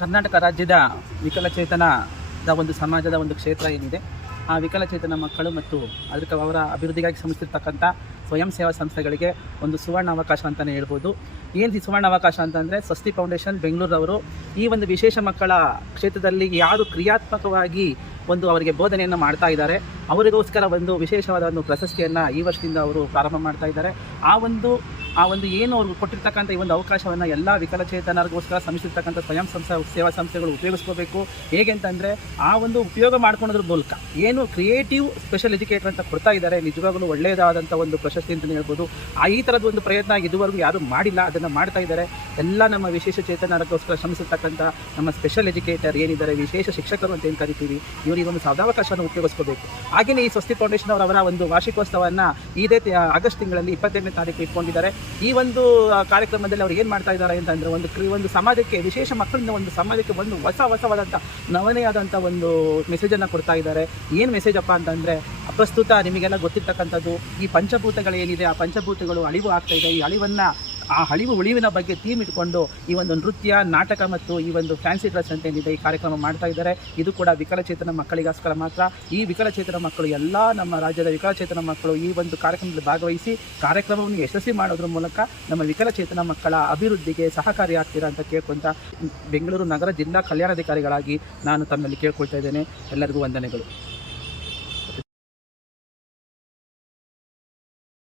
ಕರ್ನಾಟಕ ರಾಜ್ಯದ ವಿಕಲಚೇತನದ ಒಂದು ಸಮಾಜದ ಒಂದು ಕ್ಷೇತ್ರ ಏನಿದೆ, ಆ ವಿಕಲಚೇತನ ಮಕ್ಕಳು ಮತ್ತು ಅದಕ್ಕೆ ಅವರ ಅಭಿವೃದ್ಧಿಗಾಗಿ ಶ್ರಮಿಸಿರ್ತಕ್ಕಂಥ ಸ್ವಯಂ ಸೇವಾ ಸಂಸ್ಥೆಗಳಿಗೆ ಒಂದು ಸುವರ್ಣ ಅವಕಾಶ ಅಂತಲೇ ಹೇಳ್ಬೋದು. ಏನು ಈ ಸುವರ್ಣ ಅವಕಾಶ ಅಂತಂದರೆ, ಸ್ವಸ್ತಿ ಫೌಂಡೇಶನ್ ಬೆಂಗಳೂರವರು ಈ ಒಂದು ವಿಶೇಷ ಮಕ್ಕಳ ಕ್ಷೇತ್ರದಲ್ಲಿ ಯಾರು ಕ್ರಿಯಾತ್ಮಕವಾಗಿ ಒಂದು ಅವರಿಗೆ ಬೋಧನೆಯನ್ನು ಮಾಡ್ತಾ ಇದ್ದಾರೆ, ಅವರಿಗೋಸ್ಕರ ಒಂದು ವಿಶೇಷವಾದ ಒಂದು ಪ್ರಶಸ್ತಿಯನ್ನು ಈ ವರ್ಷದಿಂದ ಅವರು ಪ್ರಾರಂಭ ಮಾಡ್ತಾ ಇದ್ದಾರೆ. ಆ ಒಂದು ಏನು ಅವರು ಕೊಟ್ಟಿರ್ತಕ್ಕಂಥ ಈ ಒಂದು ಅವಕಾಶವನ್ನು ಎಲ್ಲ ವಿಕಲಚೇತನರಿಗೋಸ್ಕರ ಶ್ರಮಿಸಿರ್ತಕ್ಕಂಥ ಸ್ವಯಂ ಸೇವಾ ಸಂಸ್ಥೆಗಳು ಉಪಯೋಗಿಸ್ಕೋಬೇಕು. ಹೇಗೆ ಅಂತಂದರೆ, ಆ ಒಂದು ಉಪಯೋಗ ಮಾಡ್ಕೊಳ್ಳೋದ್ರ ಮೂಲಕ ಏನು ಕ್ರಿಯೇಟಿವ್ ಸ್ಪೆಷಲ್ ಎಜುಕೇಟರ್ ಅಂತ ಕೊಡ್ತಾ ಇದ್ದಾರೆ, ನಿಜವಾಗಲೂ ಒಳ್ಳೆಯದಾದಂಥ ಒಂದು ಪ್ರಶಸ್ತಿ ಅಂತಲೇ ಹೇಳ್ಬೋದು. ಈ ಥರದ ಒಂದು ಪ್ರಯತ್ನ ಇದುವರೆಗೂ ಯಾರೂ ಮಾಡಿಲ್ಲ, ಅದನ್ನು ಮಾಡ್ತಾ ಇದ್ದಾರೆ. ಎಲ್ಲ ನಮ್ಮ ವಿಶೇಷ ಚೇತನರಿಗೋಸ್ಕರ ಶ್ರಮಿಸಿರ್ತಕ್ಕಂಥ ನಮ್ಮ ಸ್ಪೆಷಲ್ ಎಜುಕೇಟರ್ ಏನಿದ್ದಾರೆ, ವಿಶೇಷ ಶಿಕ್ಷಕರು ಅಂತ ಏನು ಕರಿತೀವಿ, ಇವರು ಈ ಒಂದು ಸದಾವಕಾಶವನ್ನು ಉಪಯೋಗಿಸ್ಕೋಬೇಕು. ಹಾಗೆಯೇ ಈ ಸ್ವಸ್ತಿ ಫೌಂಡೇಶನ್ ಅವರ ಒಂದು ವಾರ್ಷಿಕೋತ್ಸವವನ್ನು ಇದೇ ಆಗಸ್ಟ್ ತಿಂಗಳಲ್ಲಿ 28ನೇ ತಾರೀಕು ಇಟ್ಕೊಂಡಿದ್ದಾರೆ. ಈ ಒಂದು ಕಾರ್ಯಕ್ರಮದಲ್ಲಿ ಅವರು ಏನು ಮಾಡ್ತಾ ಇದ್ದಾರೆ ಅಂತಂದರೆ, ಒಂದು ಸಮಾಜಕ್ಕೆ, ವಿಶೇಷ ಮಕ್ಕಳಿಂದ ಒಂದು ಸಮಾಜಕ್ಕೆ ಒಂದು ಹೊಸವಾದಂಥ ನವನೆಯಾದಂಥ ಒಂದು ಮೆಸೇಜನ್ನು ಕೊಡ್ತಾ ಇದ್ದಾರೆ. ಏನು ಮೆಸೇಜಪ್ಪ ಅಂತಂದರೆ, ಪ್ರಸ್ತುತ ನಿಮಗೆಲ್ಲ ಗೊತ್ತಿರ್ತಕ್ಕಂಥದ್ದು ಈ ಪಂಚಭೂತಗಳೇನಿದೆ, ಆ ಪಂಚಭೂತಗಳು ಅಳಿವು ಆಗ್ತಾ ಇದೆ. ಈ ಅಳಿವು ಉಳಿವಿನ ಬಗ್ಗೆ ಥೀಮ್ ಇಟ್ಕೊಂಡು ಈ ಒಂದು ನೃತ್ಯ, ನಾಟಕ ಮತ್ತು ಈ ಒಂದು ಫ್ಯಾನ್ಸಿ ಡ್ರೆಸ್ ಅಂತ ಏನಿದೆ, ಈ ಕಾರ್ಯಕ್ರಮ ಮಾಡ್ತಾ ಇದ್ದಾರೆ. ಇದು ಕೂಡ ವಿಕಲಚೇತನ ಮಕ್ಕಳಿಗೋಸ್ಕರ ಮಾತ್ರ. ಈ ವಿಕಲಚೇತನ ಮಕ್ಕಳು, ಎಲ್ಲ ನಮ್ಮ ರಾಜ್ಯದ ವಿಕಲಚೇತನ ಮಕ್ಕಳು ಈ ಒಂದು ಕಾರ್ಯಕ್ರಮದಲ್ಲಿ ಭಾಗವಹಿಸಿ ಕಾರ್ಯಕ್ರಮವನ್ನು ಯಶಸ್ವಿ ಮಾಡೋದ್ರ ಮೂಲಕ ನಮ್ಮ ವಿಕಲಚೇತನ ಮಕ್ಕಳ ಅಭಿವೃದ್ಧಿಗೆ ಸಹಕಾರಿಯಾಗ್ತೀರಾ ಅಂತ ಕೇಳ್ಕೊತ, ಬೆಂಗಳೂರು ನಗರ ಜಿಲ್ಲಾ ಕಲ್ಯಾಣಾಧಿಕಾರಿಗಳಾಗಿ ನಾನು ತಮ್ಮಲ್ಲಿ ಕೇಳ್ಕೊಳ್ತಾ ಇದ್ದೇನೆ. ಎಲ್ಲರಿಗೂ ವಂದನೆಗಳು.